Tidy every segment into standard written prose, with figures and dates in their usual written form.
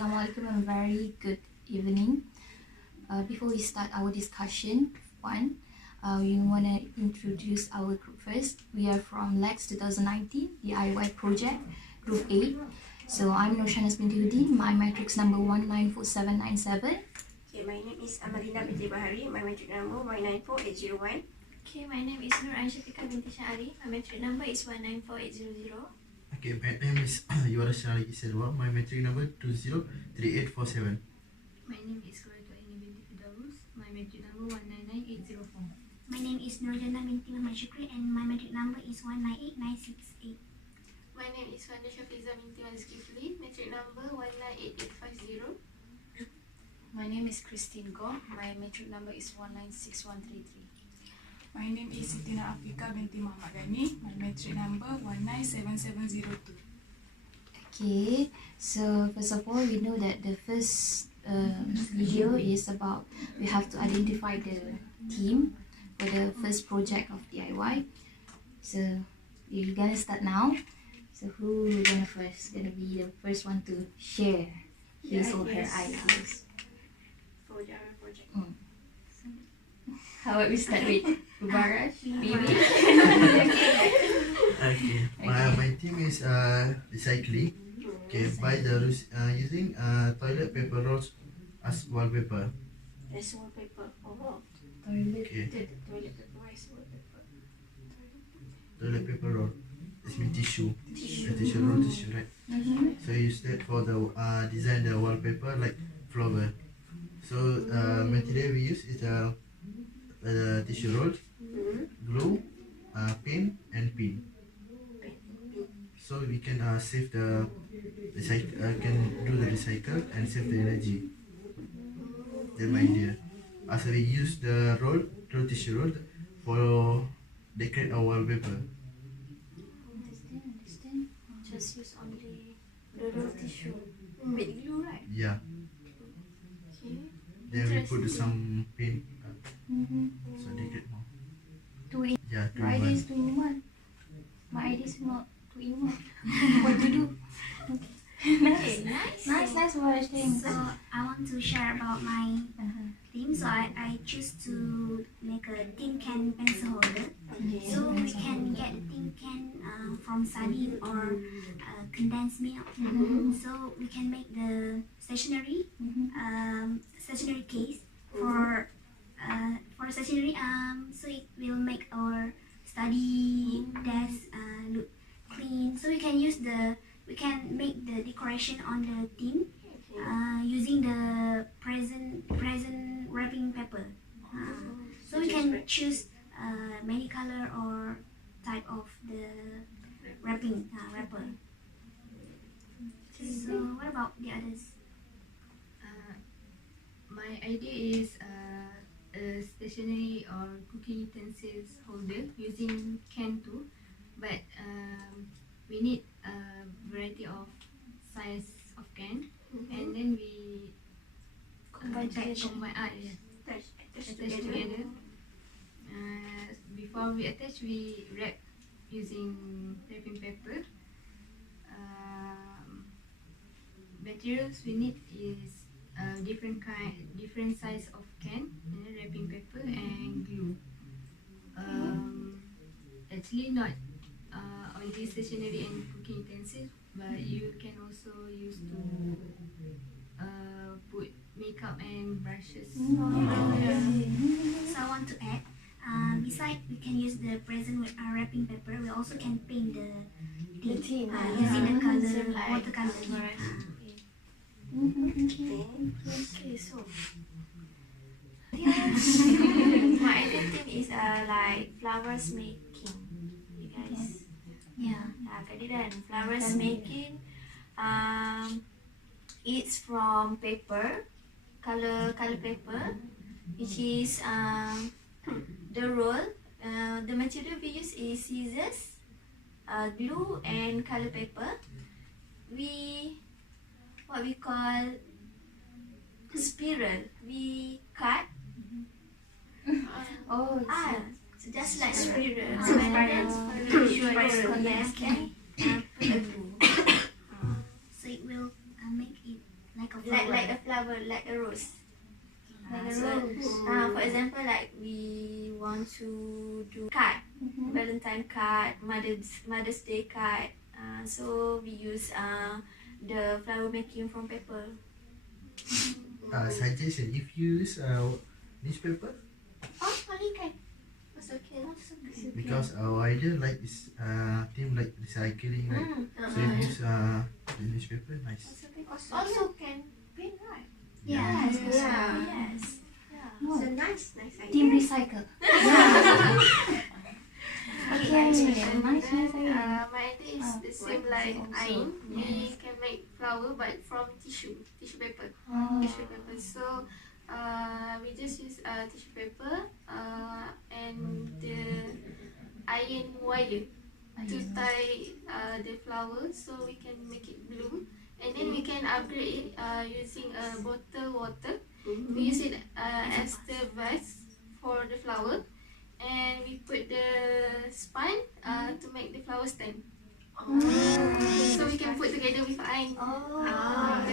Assalamualaikum and very good evening. Before we start our discussion, we want to introduce our group first. We are from LAX2019, DIY project, group 8. So I'm Norshanas Bintiuddin, my matrix number 194797. Okay, my name is Amalina binti Bahari, my matric number 194801. Okay, my name is Nur Anshatika binti Syahari, my matric number is 194800. Okay, my name is Yuara Sharagi Selva, my matric number 203847. My name is Quraito Aini binti Fidaus, my matric number 199804. My name is Nurjana binti Muhammad Shukri and my matric number is 198968. My name is Wanda Shafiza binti Mazkifli, matric number 198850. My name is Christine Go, my matric number is 196133. My name is Sitina Afika binti Muhammad Ghani, my matric number 197702. Okay, so first of all, we know that the first video is about we have to identify the team for the first project of DIY. So we're gonna start now. So who gonna be the first one to share his or her ideas? For the project. How about we start with Barash, Bibi? Okay, my team is recycling. Okay, by the using toilet paper rolls as wallpaper. There's wallpaper. Oh, Okay, toilet paper. Why is wallpaper? toilet paper roll. It's mean tissue. The tissue roll tissue, right? So you use that for the design the wallpaper like flower. So material we use is the tissue roll, glue, pin and pin. So we can save the can do the recycle and save the energy. That's my idea. As we use the tissue roll for decorate our wallpaper. Understand. Just use only the roll tissue with glue, right? Yeah. Okay. Then we put some pin. So decorate more. Two in Yeah, Your idea is 2 in 1. My idea is not 2 in 1. What to do? Okay, nice. Nice Barash, thanks. So I want to share about my theme. So I choose to make a tin can pencil holder. So we can get a tin can from sardine or condensed milk. So we can make the stationery case for stationery. So it will make our study desk look clean. So we can make the decoration on the tin using the present wrapping paper. So we can choose many color or type of the wrapper. So what about the others? My idea is a stationery or cooking utensils holder using can too, but we need a variety of size of can, and then we attach together. Before we attach, we wrap using wrapping paper. Materials we need is different size of can, and then wrapping paper and glue. Actually not only stationery and cooking utensils, but you can also use to put makeup and brushes. So I want to add, besides we can use the present wrapping paper, we also can paint the tin using the color watercolor. Okay, so my idea theme is like flowers making. You guys, tadi dan flowers making. It's from paper, color paper, which is the roll. The material we use is scissors, glue and color paper. What we call spiral. We cut. So just like spiral. Spiral. Yes. Put a glue. So it will make it like a like a flower, like a rose. Like a rose. For example, like we want to do card, Valentine card, Mother's Day card. So we use the flower making from paper. Suggestion, if you use newspaper, Oh, only can. It's okay. because our idea like is theme like recycling, right? So if you use the newspaper, nice. Also can print, right? Yeah. Yes. So nice idea. Team recycle. Okay, nice idea. My idea is the same like Ain. We can make flower but from tissue paper. Tissue paper. So we just use tissue paper and the iron wire to tie the flower so we can make it bloom. And then we can upgrade it using a bottle water. We use it as the vase for the flower, and we put the spine to make the flower stem. So we can put together with iron.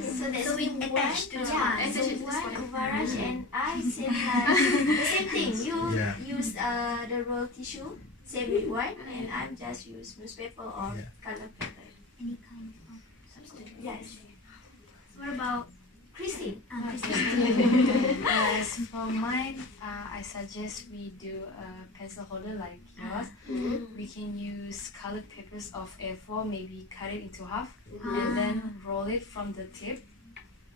So we attach to the Attach spine. it to the spine. Varaj and I same like Same thing. You Yeah. use the roll tissue, same with white, and I just use newspaper or Yeah. color paper. Any kind of substitute. Yes. What about Christine. As for mine, I suggest we do a pencil holder like yours. We can use colored papers of A4, maybe cut it into half, and then roll it from the tip.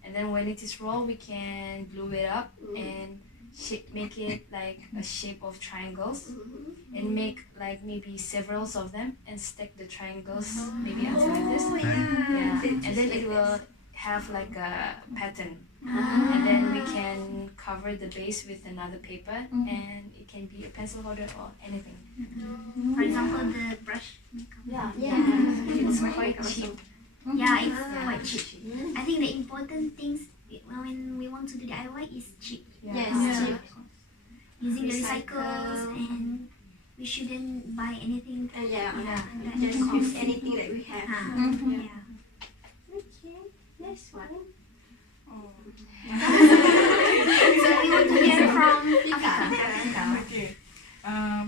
And then when it is rolled, we can glue it up and make it like a shape of triangles, and make like maybe several of them and stack the triangles maybe until like this. Yeah, and then it will have like a pattern. And then we can cover the base with another paper, and it can be a pencil holder or anything. For example, the brush makeup. It's quite cheap. Yeah, it's quite cheap. I think the important things when we want to do DIY is cheap. Yes. Using the recycles, and we shouldn't buy anything. Just use anything that we have. Yeah. Okay, next one. So we want to hear from Afika. Okay.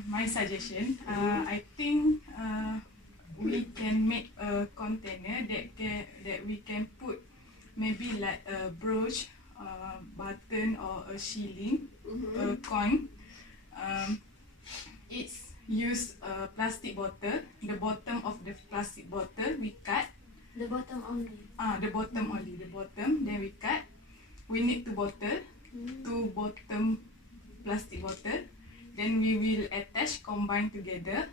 My suggestion. I think we can make a container that we can put maybe like a brooch, button, or a shilling, a coin. It's use a plastic bottle. The bottom of the plastic bottle we cut. The bottom only. The bottom only. The bottom. Then we cut. We need two bottle. Two bottom plastic bottle. Then we will attach, combine together.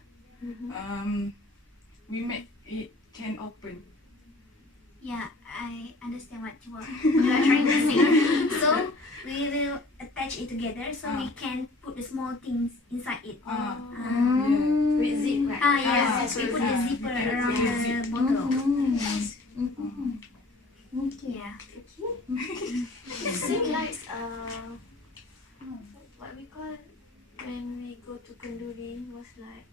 We make it can open. Yeah, I understand what you are trying to say. So we will attach it together so we can put the small things inside it. With zip, right? Yes, we put the zipper around the bottle. Okay. Yeah. It seems like what we call when we go to Kenduri was like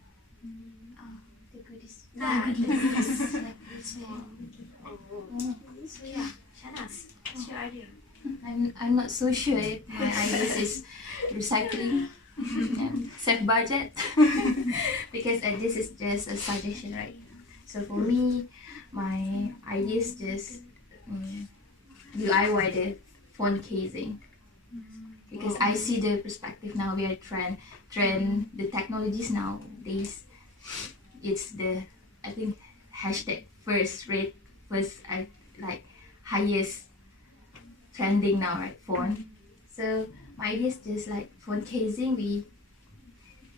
the goodies. So yeah, Shanas, what's your idea? I'm not so sure if my ideas is recycling and save budget because this is just a suggestion, right? So for me, my idea is just DIY the phone casing because I see the perspective now. We are trend the technologies nowadays. It's the I think hashtag first like highest trending now, right? Phone. So my idea is just like phone casing. We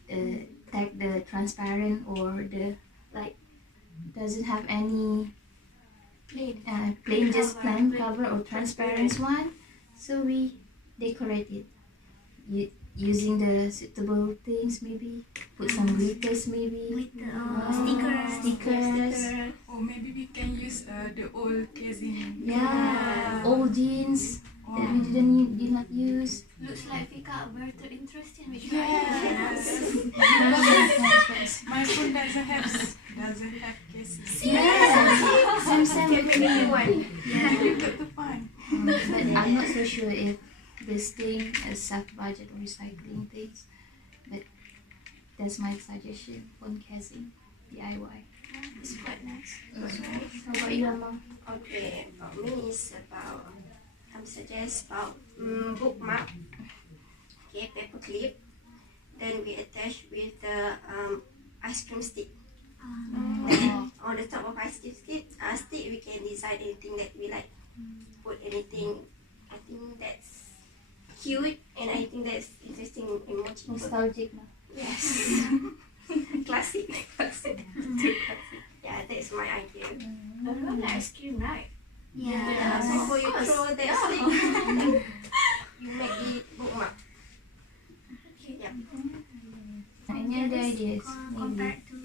take the transparent or the like doesn't have any plain just plain cover or transparent one. So we decorate it using the suitable things, maybe put some glitters, maybe stickers. Or maybe we can use the old casing. Old jeans that we did not use. Looks like Fika very interesting with My phone doesn't have cases. Same. Maybe you want. Difficult to find. But I'm not so sure if this thing is self-budget or recycling things. But that's my suggestion on casing DIY. It's quite nice. How about you, Mama? Okay, about me is about suggest about bookmark. Okay, paper clip. Then we attach with the ice cream stick. Then on the top of ice cream stick, we can design anything that we like. Put anything. I think that's cute and I think that's interesting and more cheaper. Nostalgic now. Yes. Classic. Yeah, that's my idea. Everyone likes ice cream, right? Yeah. So before you throw that stick, you make the bookmark. Okay. Yeah. Any other ideas? Compared to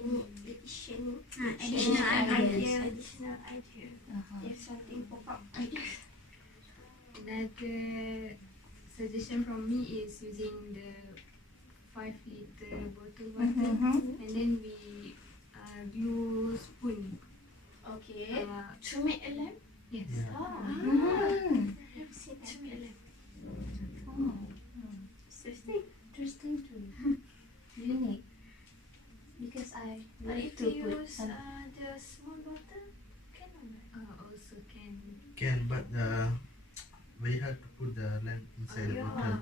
Any additional additional ideas. Additional idea. If something pop up. Another suggestion from me is using the 5-liter bottle water, and then we glue spoon. Okay. Uh, To make a lamp? yes. Yeah. I've seen to make a lamp. Interesting too. Unique. Because I But like if to you put use some. the small bottle, cannot. Also can. Can, but very hard to put the lamp inside the bottle.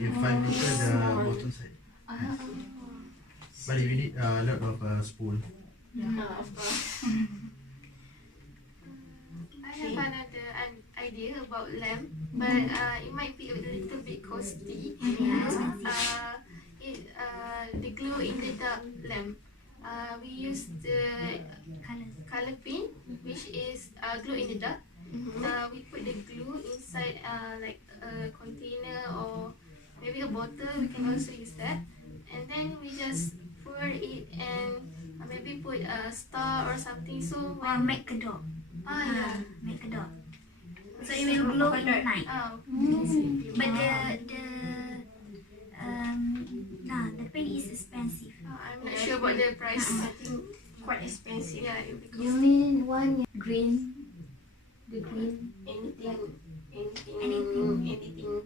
Yeah. If 5 liter, the bottom side. But if you need a lot of spoon. Of course. I have another idea about lamp, but it might be a little bit costly. The glue in the dark lamp. We use the color pin, which is glue in the dark. We put the glue inside like a container or maybe a bottle. We can also use that, and then we just pour it and maybe put a star or something. So Or make a dot. yeah. Make a dot. So it will glow in the night. But the pen is expensive. I'm not sure about the price. I think quite expensive. Yeah, it will be You costly. mean one green? The green Anything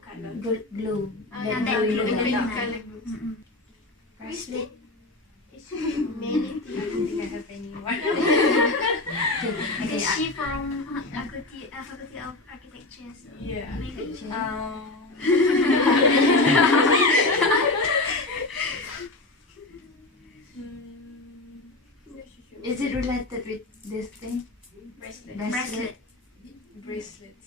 color. glue. Yeah, That that glue glue in in the the dark. color. Bracelet. Many I don't think I have anyone. Okay, Because she from faculty of architecture, so Yeah. maybe. is it related with this thing? bracelet. Bracelet. Bracelets.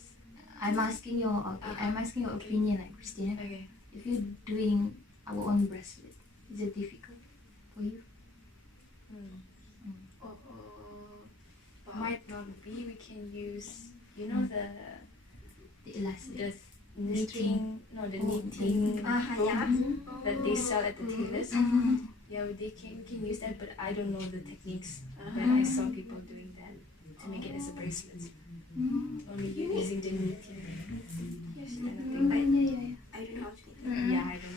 I'm asking your opinion, like Christina. Okay. If you're doing our own bracelet, is it difficult for you? Might not be. We can use, you know, The elastic. the knitting. No, the knitting Yeah. that they sell at the tailors. Mm-hmm. Yeah, they can use that, but I don't know the techniques. But I saw people doing that to make it as a bracelet. Only using the knitting. Kind of thing. Yeah. I don't know how to do Yeah, I don't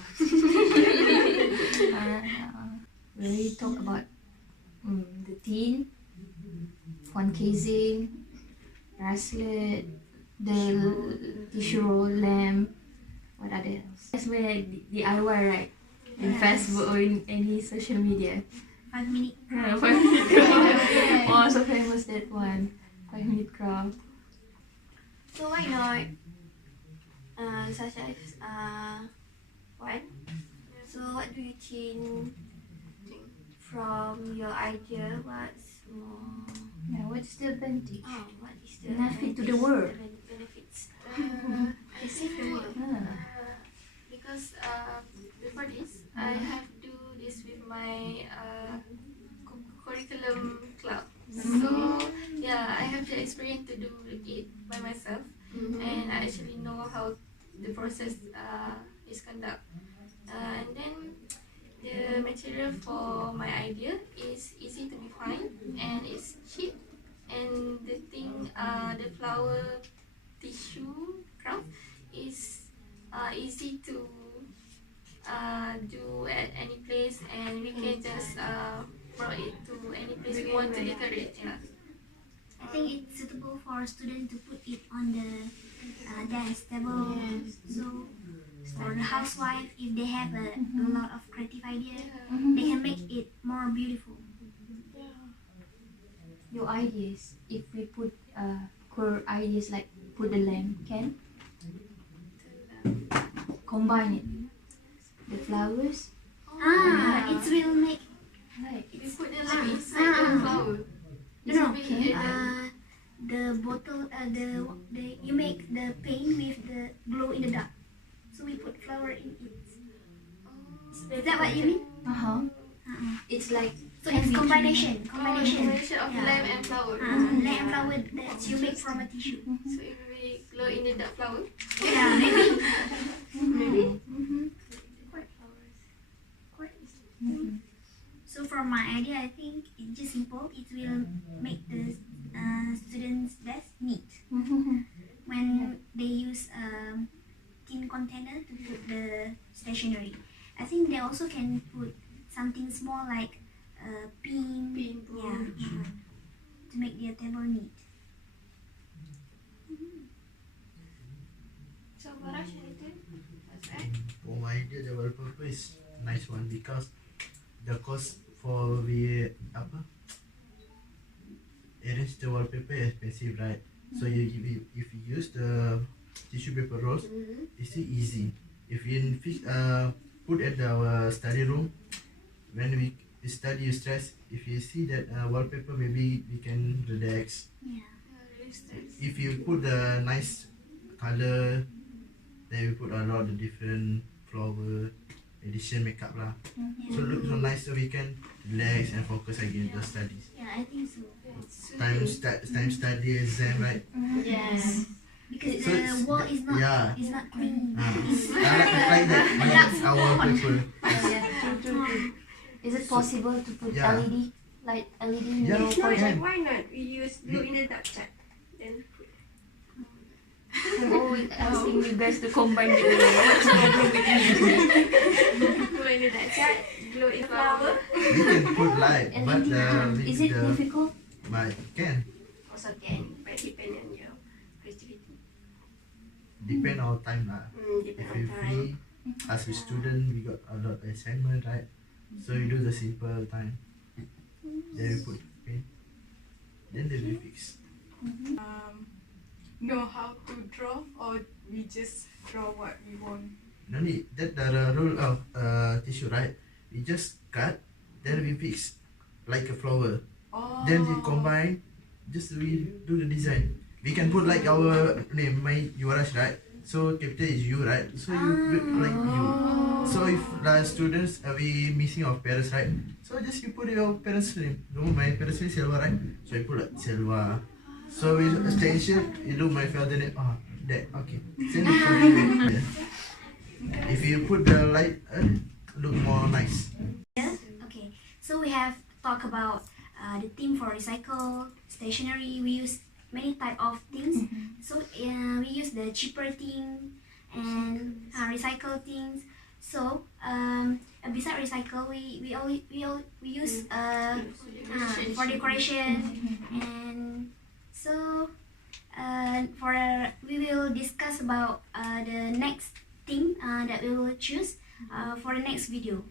know. We already talk about the tin, phone casing, bracelet, the tissue roll lamp. What other else? That's where DIY, right? In Facebook or in any social media. 5 minute. 5 minute craft. Oh, so famous that one. 5 minute craft. So why not such as one? So what do you think from your idea? What's more? Yeah, what's the advantage? What is the Benefit to the advantage, world. the benefits? I save the world. Because before this, I have do this with my curriculum club. So yeah, I have the experience to do it by myself, and I actually know how the process is conducted. And then the material for my idea is easy to be find and it's cheap. And the thing, the flower tissue craft is easy to do at any place, and we can just brought it to any place we want to decorate. Yeah. think it's suitable for students to put it on the desk table. So for the housewife, if they have a lot of creative idea, they can make it more beautiful. Your ideas, if we put core ideas like put the lamp, can combine it, the flowers, It will make right? We put the lamp inside the flower. the bottle. The you make the paint with the glow in the dark. So we put flower in it. Is that what you mean? It's like So it's combination. Combination of Yeah. lamp and flower. Lamp and flower that you make from a tissue. So it will be glow in the dark flower. Yeah, maybe. So for my idea, I think it's just simple. It will make the students' desk neat. When they use a tin container to put the stationery, I think they also can put something small like a pin. To make their table neat. So Baraj, anything? What's that? For my idea, the wallpaper is nice one because the cost for we arrange the wallpaper is expensive, right? So if you use the tissue paper rolls, it's still easy. If you put at our study room, when we study stress, if you see that wallpaper, maybe we can relax. Really stress. If you put the nice color, then we put a lot of different flower, addition makeup lah. So look so nice, so we can relax and focus again the studies. Yeah, I think so. Time study exam, right? Yes. Because So the it's- wall is not yeah. clean. I like that. That's our wallpaper. True. Is it possible to put Yeah. LED, like LED in Yeah. your If not, project? why not? We use glow in the dark chat. Then put I'm always asking you guys to combine the what's the problem with me? Glow in the dark chat, glow in flower. We can put light, but Is it difficult? but can also can, but depend on your creativity. depend on time lah. Depend If on we time. free, as a student, we got a lot of assignment, right? So you do the simple time. Then we put paint. Then they will fix. Know how to draw, or we just draw what we want. No need. That the rule of tissue, right? We just cut, then we fix like a flower. Then we combine, just we do the design. We can put like our name, my Yuvaraj, right? So capital is you, right? So you put like you. So if the students we missing our parents, right? So just you put your parents' name. No, my parents name Selva, right? So you put like Selva. So with extension, you do my father name. That okay. Same for you. Yeah. If you put the light, look more nice. Okay, so we have talked about the theme for recycle stationery. We use many type of things. So we use the cheaper thing and recycle things. So besides recycle, we use for decoration, and so we will discuss about the next theme that we will choose for the next video,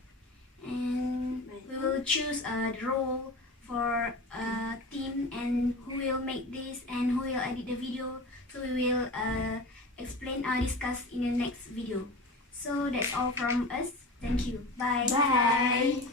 and we will choose the role for a team and who will make this and who will edit the video. So we will discuss in the next video. So that's all from us. Thank you. Bye. Bye.